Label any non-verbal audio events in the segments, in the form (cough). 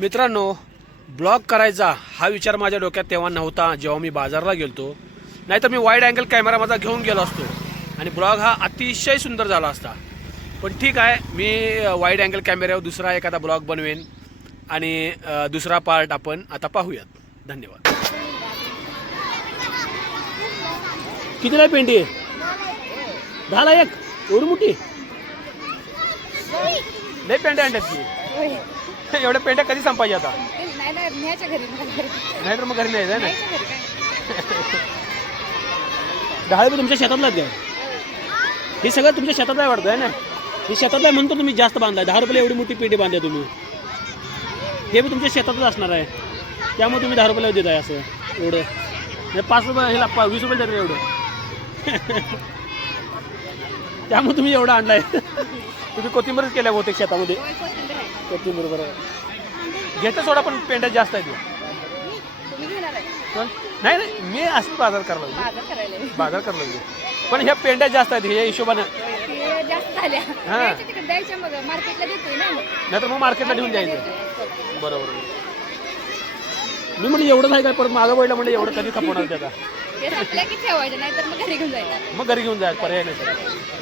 मित्रांनो ब्लॉग करायचा हा विचार माझ्या डोक्यात तेव्हा नव्हता जेव्हा मी बाजारला गेलतो. नाहीतर मी वाईड अँगल कॅमेरा माझा घेऊन गेलो असतो. आणि ब्लॉग हा अतिशय सुंदर झाला असता. पण ठीक आहे मी वाईड अँगल कॅमेऱ्यावर दुसरा एखादा ब्लॉग बनवेन. आणि दुसरा पार्ट आपण आता पाहूयात. धन्यवाद. कितीला आहे पेंटी दहाला एक? एवढी मोठी? नाही पेंट्या आणतात (laughs) एवढ्या पेंट्या कधी संपायच्या आता? नाही नाही न्यायच्या घरी नाहीतर मग घरी नाही? जाय ना दहा रुपये तुमच्या शेतातला आहे हे सगळं तुमच्या शेतात आहे वाटतं आहे ना? हे शेतात आहे म्हणतो तुम्ही जास्त बांधलाय. दहा रुपयाला एवढी मोठी पेटी बांधल्या तुम्ही. हे बी तुमच्या शेतातच असणार आहे. त्यामुळे तुम्ही दहा रुपयाला देत आहे असं एवढं. म्हणजे पाच रुपये हे ला- वीस रुपये देत एवढं. (laughs) त्यामुळे तुम्ही एवढं आणलाय. (laughs) तुम्ही कोथिंबीरच केल्या बहुतेक शेतामध्ये. होय, कोथिंबीर आहे. बरोबर घेतं सोडा पण पेंड्या जास्त आहेत. तुम्ही घेणार आहे. पण नाही नाही मी असंच बाजार करायला लागलो. बाजार करायला बाजार करायला लागलो. पण ह्या पेंड्या जास्त आहेत ह्या हिशोबानं. ते जास्त झाल्या. द्यायच्या तिकडे द्यायच्या मग. मार्केटला देतोय ना. मग नाहीतर मग मार्केटला ठेवून द्यायचं. बरोबर. मी म्हणजे एवढं नाही काय परत मागं पडलं म्हणजे एवढं कधी खपवणार त्याचा ते संपल्या की ठेवायचं नाहीतर मग घरी घेऊन जायचं. मग घरी घेऊन जायचं पर्याय नाही. त्याला.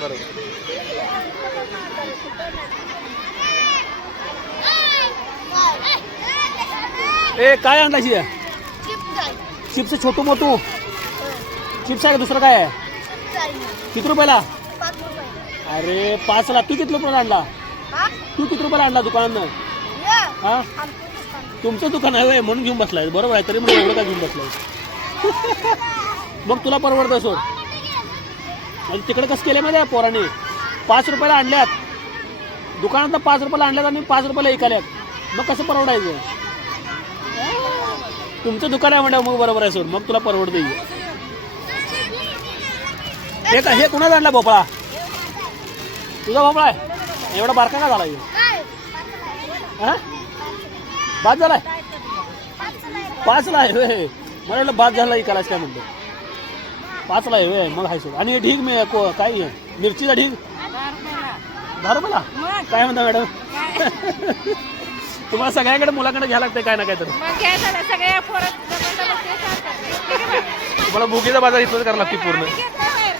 बरोबर. ए काय आणलायची चिप्स छोटू मोठू चिप्स आहे का दुसरं काय? आहे किती रुपयाला? अरे पाचला. तू किती रुपयाला आणला? तू किती रुपयाला आणला दुकानानं हा? तुमचं दुकान आहे होय, म्हणून घेऊन बसलाय. बरोबर आहे तरी म्हणजे एवढं काय घेऊन बसलाय? मग तुला परवडतं सोड आणि तिकडे कसं केलं माहिती आहे पोराने? पाच रुपयाला आणल्यात. दुकानात पाच रुपयाला आणल्यात आणि पाच रुपयाला ऐकाल्यात मग कसं परवडायचं? तुमचं दुकान आहे म्हणा मग बरोबर आहे सोड. मग तुला परवडते हे. हे का हे कुणाचा आणला भोपळा? तुझा भोपळा आहे? एवढा बारका का झाला हे? हा बाद झालाय? पाचला आहे वे मला वाटलं बाद झाला करायचं काय म्हणतो पाचला आहे होय. मग हाय सोड. आणि ढीग मी काय मिरचीचा ढीग? दहा रुपयाला काय म्हणता मॅडम? तुम्हाला सगळ्याकडे मुलाकडे घ्यायला लागतंय काय ना काय तर. मग घ्यायचं ना, सगळ्या पोरात जबरदस्त ते सांगतात. ठीक आहे बा? तुम्हाला भुगीचा बाजार इथंच करावं लागते पूर्ण. घेतलं बाहेर.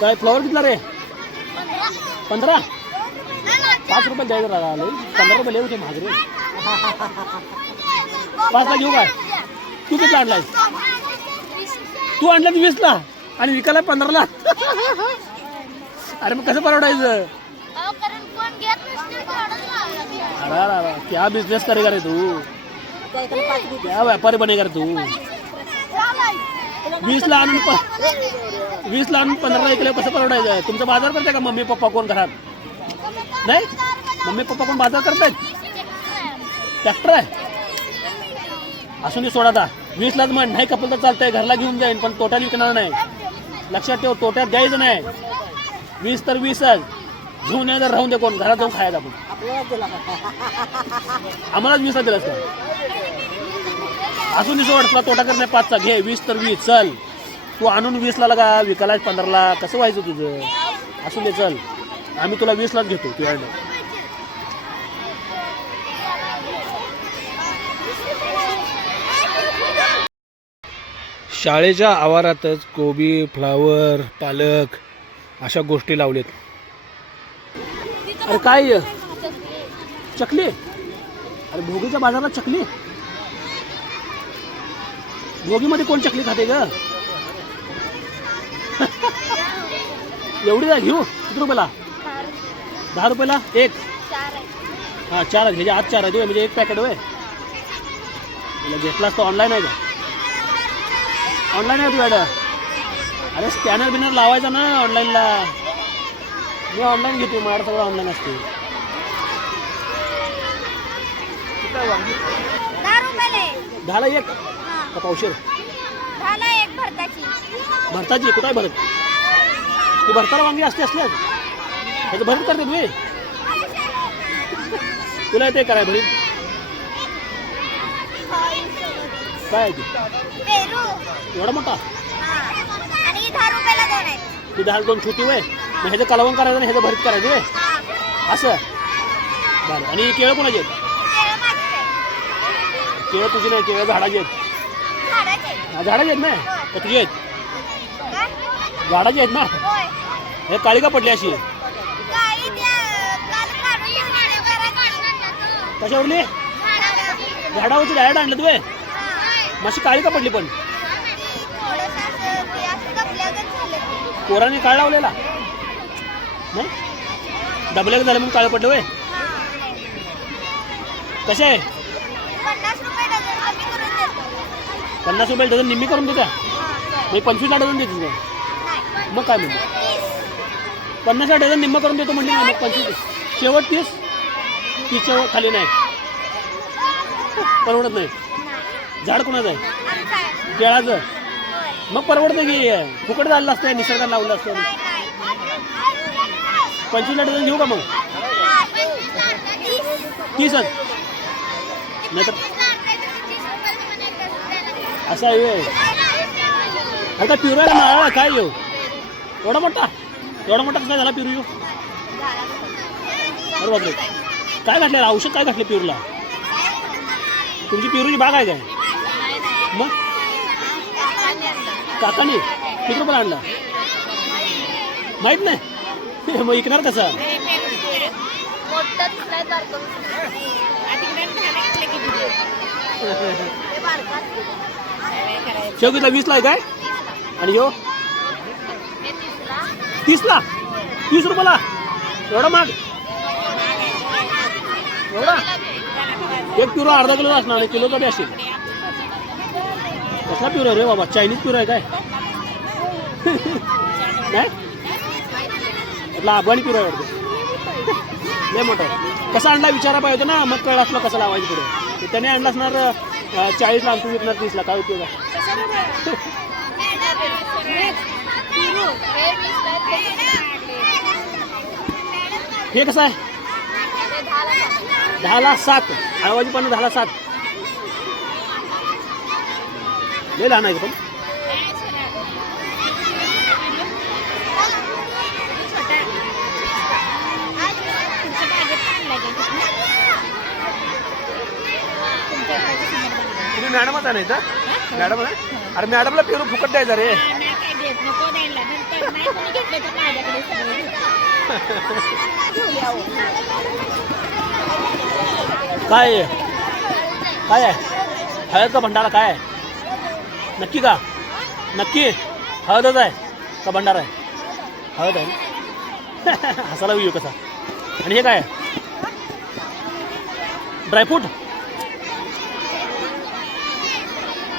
काय फ्लॉवर कितला रे? पंधरा? पाच रुपये द्यायचं राहिलं आलं पंधरा रुपये लिहू ते महाग रे पाचला घेऊ काय? तू किती आणलाय तू आणला वीसला आणि विकायला पंधराला? अरे मग कसं परवडायचं? अरे क्या बिझनेस करेगा रे तू? क्या व्यापारी बनेगा रे तू? वीसला आणून प- वीसला आणून पंधराला विकल्यावर कसं परवडायचं? तुमचा बाजार करते का मम्मी पप्पा कोण घरात? नाही? मम्मी पप्पा कोण बाजार करतायत? ट्रॅक्टर आहे. असून दे सोडा आता. वीसलाच म्हण. नाही कपल तर चालतंय. घरला घेऊन जाईन पण तोट्यात विकणार नाही. लक्षात ठेव तोट्यात द्यायचं नाही. वीस तर वीसच. घेऊन या जर राहून दे कोण घरात जाऊन खायचं आपण. आम्हालाच वीसला दिलास का? असून दे सोड तुला तोटा करणे पाचचा. घे वीस तर वीस चल. तू आणून वीसला लगा विकायला पंधराला. कसं व्हायचं तुझं? असून दे चल. आम्ही तुला वीसलाच घेतो तुझ्याकडे शाळेच्या आवारातच कोबी फ्लावर पालक अशा गोष्टी लावलेत. अरे काय? चकली? अरे भोगीच्या बाजारात चकली? भोगीमध्ये कोण चकली खाते ग? (laughs) एवढी जा घेऊ. किती रुपयाला? दहा रुपयाला? एक. हा चार आहेत आज चार आहे. म्हणजे एक पॅकेट होय. घेतलास तर ऑनलाईन आहे का ऑनलाईन आहे तुझ्याकडं अरे स्कॅनर बिनर लावायचा ना ऑनलाईनला मी ऑनलाईन घेतो माझ्याकडे सगळं ऑनलाईन असते? दहा रुपयाला. दहाला एक? का पावशेर दहाला एक भरताची. भरताची? कुठं आहे भरत? ती भरताला वांगी असते असल्याच त्याचं भरत करते तुम्ही. तुला येते कराय भरीत? काय आहे ते? पेरू. एवढा मोठा? आणि दहा रुपयाला दोन आहेत ती दहा दोन छोटी वय मग ह्याचं कलवण करायचं आणि ह्याचं भरीत करायचं हा. असं? बरं. आणि केळं कोणाची आहेत? केळं तुझी नाही केळं झाडाची आहेत. हा, झाडाची आहेत ना? का तुझी आहेत? झाडाची आहेत ना? हे काळी का पडली अशी? कशावरली? झाडावरची डायरेक्ट आणलं तू माशी काळी का पडली पण? पोराने काळ लावलेला? नाही डबल्या झालं म्हणून काळं पडलं वय कसे आहे? पन्नास रुपये डझन. निम्मी करून देता? मी पंचवीसला डझन देतो मग काय म्हणतो? पन्नासला डझन निम्म करून देतो म्हणजे मग पंचवीस शेवट तीस? तीसच्या खाली नाही. परवडत नाही. झाड कोणाचं आहे? केळाचं. मग परवडतं की फुकट झालं असतं निसर्गात लावलं असतं. पंचवीस लाट घेऊ का मग? तीसच नाही तर असं आहे आता अरे काय काय येऊ एवढा मोठा? एवढा मोठा काय झाला पिरू येऊ अरे बापरे. काय घातलं औषध काय घातलं पिरूला? तुमची पिरूची बाग आहे काय? मग? काकाने? किती रुपये आणला. माहीत नाही? (laughs) मग इकणार कसा शेव किती वीसला आहे काय? आणि ह्यो तीसला. तीस रुपयाला? एवढा माग एवढा? एक पिरो अर्धा किलो असणार किलोचा बी असेल. कसला पिरो रे बाबा? चायनीज पिरो आहे काय? (laughs) नाही लाभ आणि पिरो आहे वाटतं लय मोठा कसा आणला विचारा पाहिजे ना मग कळला असला कसा लावायचं पुढे. त्याने आणला असणार चाळीस चाळीसला आमचं विकणार तीसला काय उपयोग हे कसं आहे? दहाला सात. आवाजी पण दहाला सात. लय लहान आहे पण तुम्ही मॅडमच आहे नाही तर मॅडम आहे? अरे मॅडमला पेरू फुकट द्यायचा रे. काय आहे? काय आहे? हळद का भंडारा काय आहे? नक्की का? नक्की? हळदच आहे का भंडारा आहे? हळद आहे ना? (laughs) हसायला येऊ कसा? आणि हे काय आहे? ड्रायफ्रूट?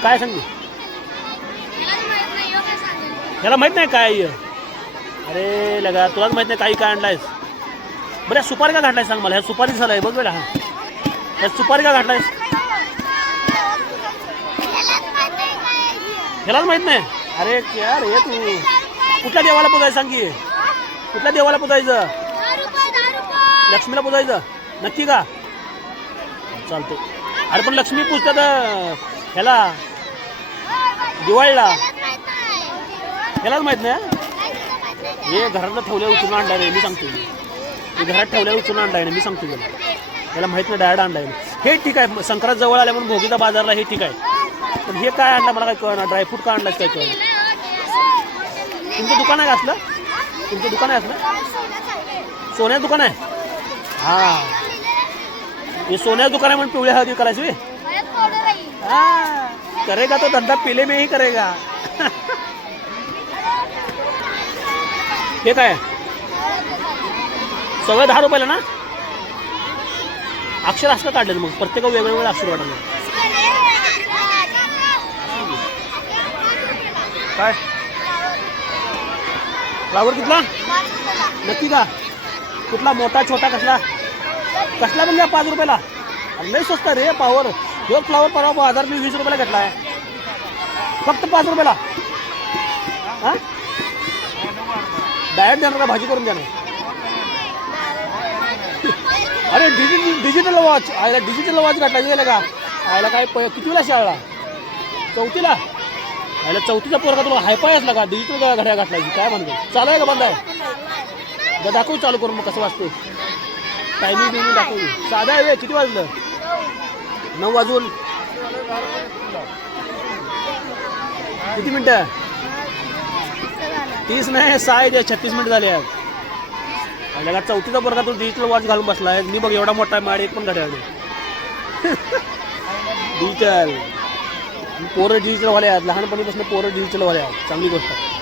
काय सांग? ह्याला माहीत नाही काय आहे? अरे लगा तुलाच माहीत नाही काही काय आणलायस. बरं या सुपारी का घातलाय सांग मला. ह्या सुपारी झालाय बघ बेटा हा ह्या सुपारी का घातलायस. ह्यालाच माहीत नाही अरे यार हे तू. कुठल्या देवाला पुजायचं सांग की? कुठल्या देवाला पुजायचं? लक्ष्मीला पुजायचं? नक्की का? चालतो अरे पण लक्ष्मी पूजतात ह्याला. दिवाळीला? ह्यालाच माहीत नाही. हा? हे घरातलं ठेवल्या उचलून आणलाय रे मी सांगतो. हे घरात ठेवल्या उचलून आणलाय ना मी सांगतो तुला. याला माहीत नाही डायरेक्ट आणलाय हे ठीक आहे संक्रांत जवळ आल्या म्हणून भोगीचा बाजारला हे ठीक आहे. पण हे काय आणलं मला काय कळणार? ड्रायफ्रूट का आणलाय काय कळणार? तुमचं दुकान आहे का असलं? तुमचं दुकान आहे असलं? सोन्याचं दुकान आहे? हा. हे सोन्याचं दुकान आहे म्हणून पिवळ्या हळदी करायची? हा. करेगा तो धंदा पिले में ही करेगा। हे? काय सगळं दहा रुपयाला ना? अक्षर असं काढलं मग प्रत्येक वेगवेगळे अक्षर वाटलं काय? फ्लावर कितला? नक्की का? कुठला मोठा छोटा कसला? कसला म्हणजे पाच रुपयाला? लय स्वस्त रे पावर. ह्यो फ्लावर परवा बाजार मी वीस रुपयाला घेतला आहे फक्त पाच रुपयाला. हा? डायरेक्ट देणार का? भाजी करून देणार. अरे डिजिटल डिजिटल वॉच आयला डिजिटल वॉच घातला गेलं का? आयला काय प कितीला शाळा? चौथीला? आयला चौथीचा पोरगा तुला हायपाय असला का? डिजिटल घड्या घातला काय म्हणतो? चालू आहे का? बंद आहे? दाखवू चालू करून मग कसं वाचते टायमिंग बिमिंग दाखवू. साधा आहे किती वाजलं? नऊ वाजून. किती मिनटं? तीस नाही सहा आहे छत्तीस मिनिट झाले आहेत. आणि लगा चौथीचा वर्गा तू डिजिटल वॉच घालून बसलाय. मी बघ एवढा मोठा माड एक पण घड्याळ डिजिटल (laughs) पोरं डिजिटल वाले आहेत. लहानपणीपासून पोरं डिजिटल वाले आहेत. चांगली गोष्ट आहे.